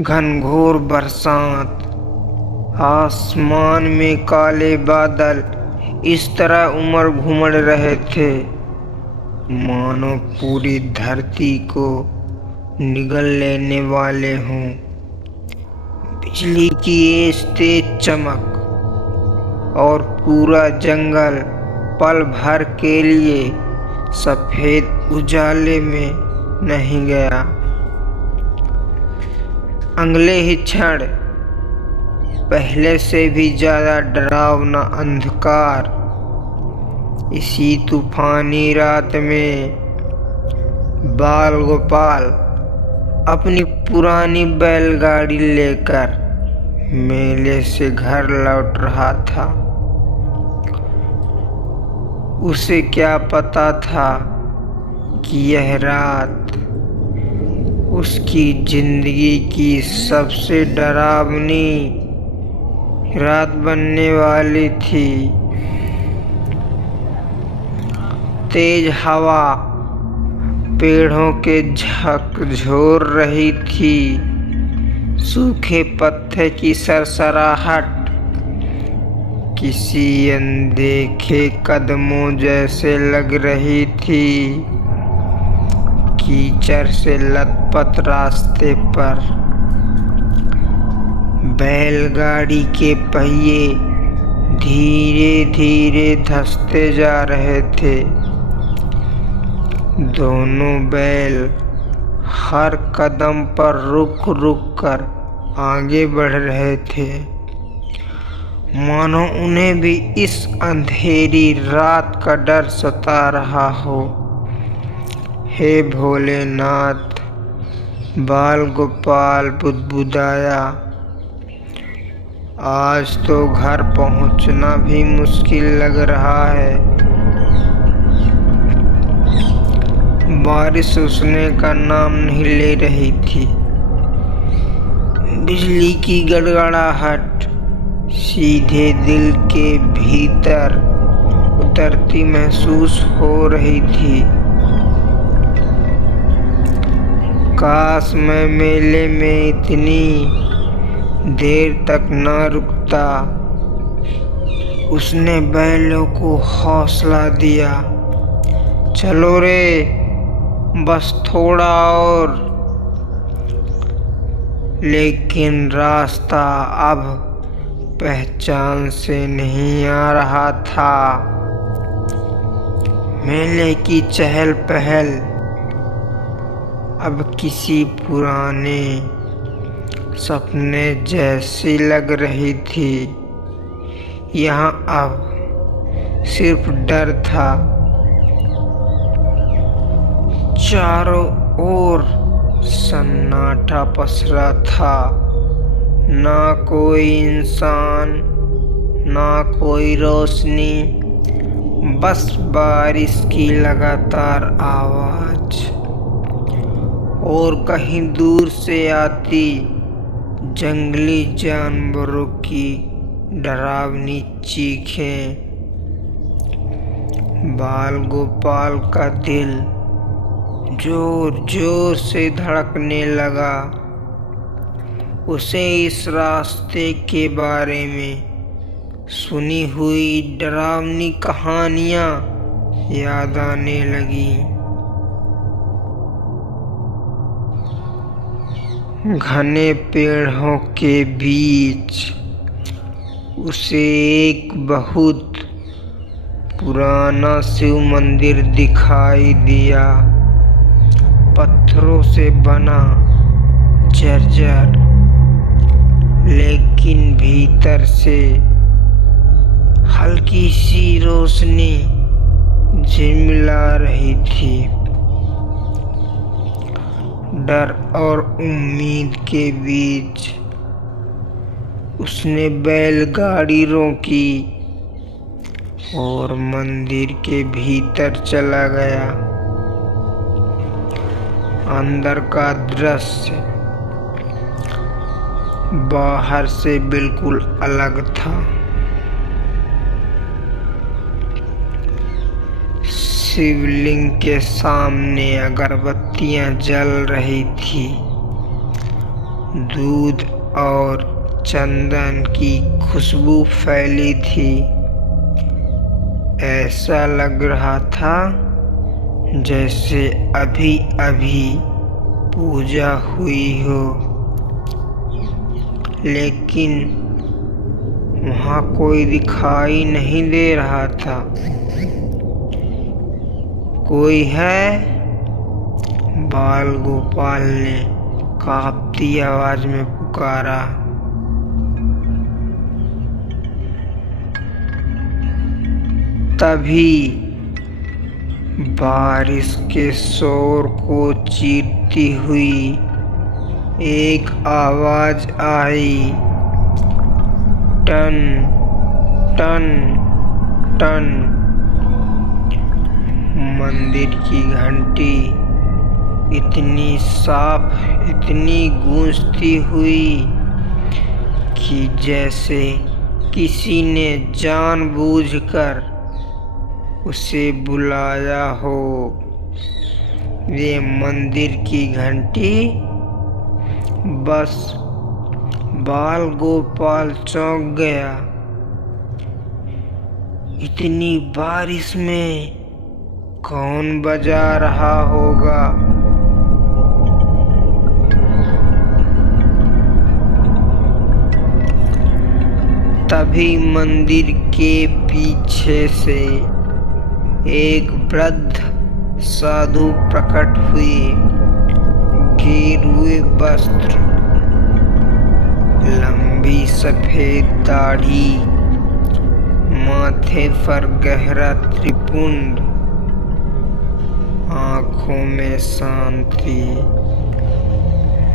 घनघोर बरसात, आसमान में काले बादल इस तरह उमड़ घुमड़ रहे थे मानो पूरी धरती को निगल लेने वाले हों। बिजली की तेज चमक और पूरा जंगल पल भर के लिए सफेद उजाले में नहीं गया। अगले ही क्षण पहले से भी ज्यादा डरावना अंधकार इसी तूफानी रात में बाल गोपाल अपनी पुरानी बैलगाड़ी लेकर मेले से घर लौट रहा था। उसे क्या पता था कि यह रात उसकी जिंदगी की सबसे डरावनी रात बनने वाली थी। तेज हवा पेड़ों के झकझोर रही थी, सूखे पत्ते की सरसराहट किसी अनदेखे कदमों जैसे लग रही थी। कीचड़ से लथपथ रास्ते पर बैलगाड़ी के पहिए धीरे धीरे धंसते जा रहे थे। दोनों बैल हर कदम पर रुक रुक कर आगे बढ़ रहे थे, मानो उन्हें भी इस अंधेरी रात का डर सता रहा हो। हे भोलेनाथ, बाल गोपाल बुदबुदाया, आज तो घर पहुंचना भी मुश्किल लग रहा है। बारिश रुकने का नाम नहीं ले रही थी। बिजली की गड़गड़ाहट सीधे दिल के भीतर उतरती महसूस हो रही थी। काश मैं मेले में इतनी देर तक न रुकता। उसने बैलों को हौसला दिया, चलो रे, बस थोड़ा और। लेकिन रास्ता अब पहचान से नहीं आ रहा था। मेले की चहल पहल अब किसी पुराने सपने जैसी लग रही थी। यहाँ अब सिर्फ डर था। चारों ओर सन्नाटा पसरा था, ना कोई इंसान, ना कोई रोशनी, बस बारिश की लगातार आवाज और कहीं दूर से आती जंगली जानवरों की डरावनी चीखें। बाल गोपाल का दिल जोर जोर से धड़कने लगा। उसे इस रास्ते के बारे में सुनी हुई डरावनी कहानियां याद आने लगी। घने पेड़ों के बीच उसे एक बहुत पुराना शिव मंदिर दिखाई दिया, पत्थरों से बना, जर्जर, लेकिन भीतर से हल्की सी रोशनी झिलमिला रही थी। डर और उम्मीद के बीच उसने बैलगाड़ी रोकी और मंदिर के भीतर चला गया। अंदर का दृश्य बाहर से बिल्कुल अलग था। शिवलिंग के सामने अगरबत्तियां जल रही थी। दूध और चंदन की खुशबू फैली थी। ऐसा लग रहा था जैसे अभी अभी पूजा हुई हो, लेकिन वहाँ कोई दिखाई नहीं दे रहा था। कोई है? बाल गोपाल ने कांपती आवाज में पुकारा। तभी बारिश के शोर को चीरती हुई एक आवाज आई, टन टन टन। मंदिर की घंटी इतनी साफ, इतनी गूंजती हुई कि जैसे किसी ने जानबूझकर उसे बुलाया हो। वे मंदिर की घंटी बस बाल गोपाल चौंक गया। इतनी बारिश में कौन बजा रहा होगा? तभी मंदिर के पीछे से एक वृद्ध साधु प्रकट हुए। गेरुए वस्त्र, लंबी सफेद दाढ़ी, माथे पर गहरा त्रिपुंड, आंखों में शांति,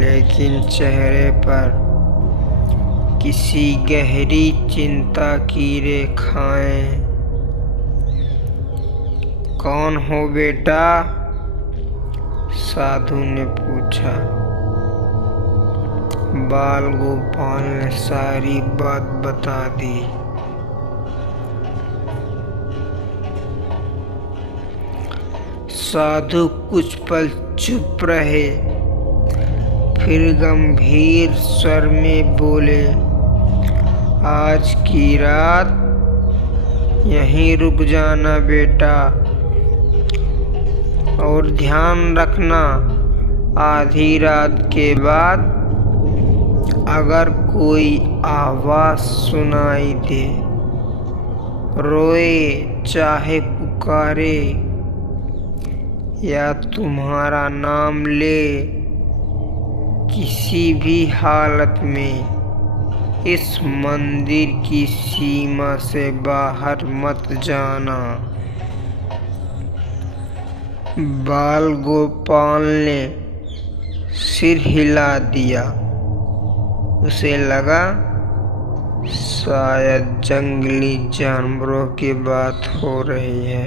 लेकिन चेहरे पर किसी गहरी चिंता की रेखाएं। कौन हो बेटा? साधु ने पूछा। बाल गोपाल ने सारी बात बता दी। साधु कुछ पल चुप रहे, फिर गंभीर स्वर में बोले, आज की रात यहीं रुक जाना बेटा, और ध्यान रखना आधी रात के बाद अगर कोई आवाज सुनाई दे, रोए चाहे पुकारे या तुम्हारा नाम ले, किसी भी हालत में इस मंदिर की सीमा से बाहर मत जाना। बाल गोपाल ने सिर हिला दिया। उसे लगा शायद जंगली जानवरों की बात हो रही है।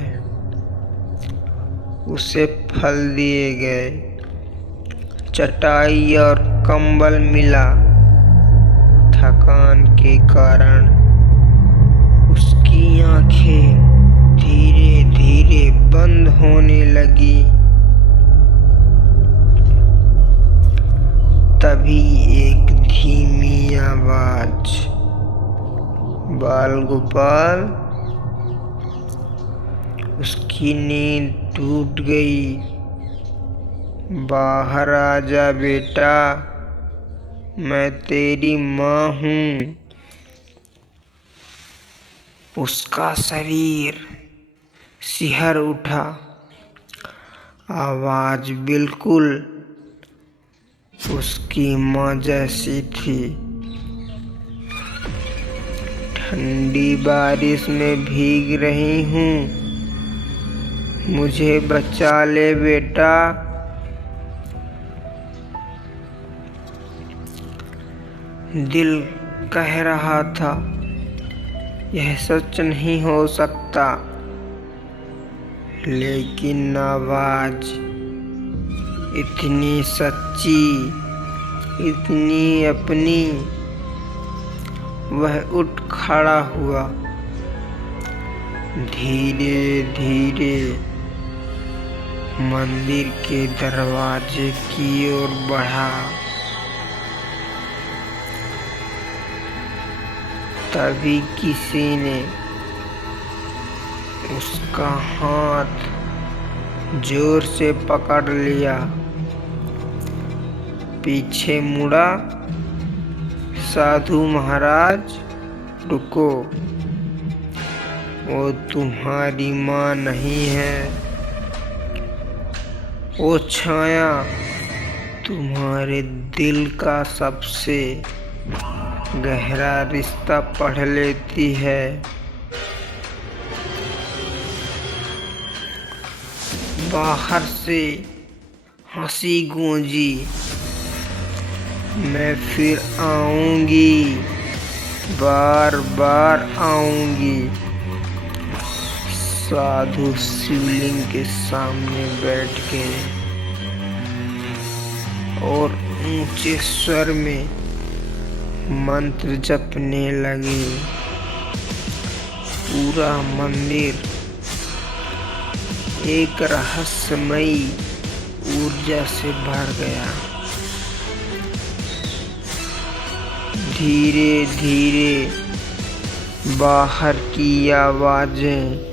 उसे फल दिए गए, चटाई और कंबल मिला। थकान के कारण उसकी आंखें धीरे धीरे बंद होने लगी। तभी एक धीमी आवाज, बाल गोपाल। उसकी नींद टूट गई। बाहर आ जा बेटा, मैं तेरी माँ हूँ। उसका शरीर सिहर उठा। आवाज बिल्कुल उसकी माँ जैसी थी। ठंडी बारिश में भीग रही हूँ, मुझे बचा ले बेटा। दिल कह रहा था यह सच नहीं हो सकता, लेकिन आवाज इतनी सच्ची, इतनी अपनी। वह उठ खड़ा हुआ, धीरे धीरे मंदिर के दरवाजे की ओर बढ़ा। तभी किसी ने उसका हाथ जोर से पकड़ लिया। पीछे मुड़ा। साधु महाराज, रुको, वो तुम्हारी माँ नहीं है। वो छाया तुम्हारे दिल का सबसे गहरा रिश्ता पढ़ लेती है। बाहर से हंसी गूंजी, मैं फिर आऊंगी, बार बार आऊंगी। साधु शिवलिंग के सामने बैठ गए और ऊंचे स्वर में मंत्र जपने लगे। पूरा मंदिर एक रहस्यमयी ऊर्जा से भर गया। धीरे धीरे बाहर की आवाजें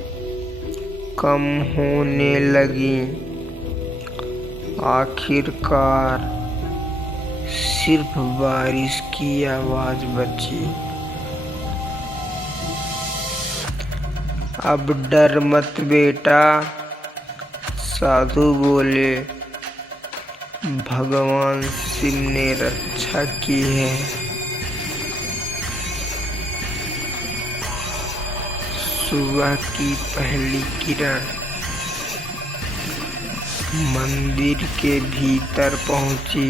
कम होने लगी। आखिरकार सिर्फ बारिश की आवाज बची। अब डर मत बेटा, साधु बोले, भगवान शिव ने रक्षा की है। सुबह की पहली किरण मंदिर के भीतर पहुंची।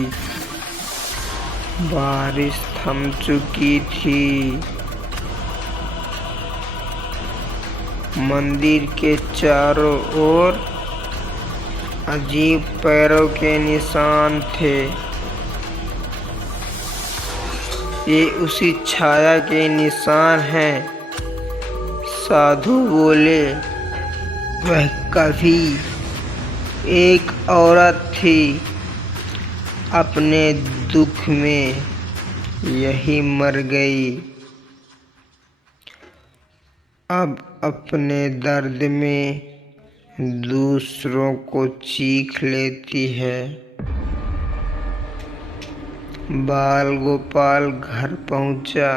बारिश थम चुकी थी। मंदिर के चारों ओर अजीब पैरों के निशान थे। ये उसी छाया के निशान हैं। साधु बोले, वह कभी एक औरत थी, अपने दुख में यही मर गई। अब अपने दर्द में दूसरों को चीख लेती है। बाल गोपाल घर पहुंचा।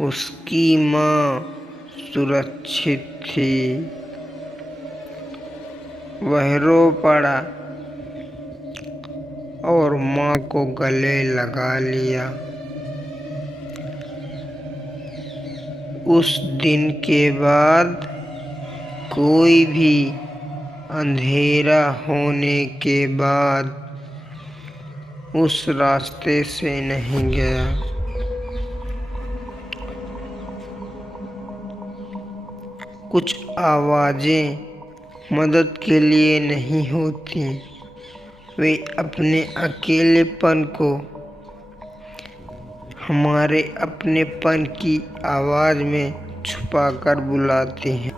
उसकी माँ सुरक्षित थी। वह रो पड़ा और माँ को गले लगा लिया। उस दिन के बाद कोई भी अंधेरा होने के बाद उस रास्ते से नहीं गया। कुछ आवाजें मदद के लिए नहीं होती, वे अपने अकेलेपन को हमारे अपनेपन की आवाज में छुपाकर बुलाती हैं।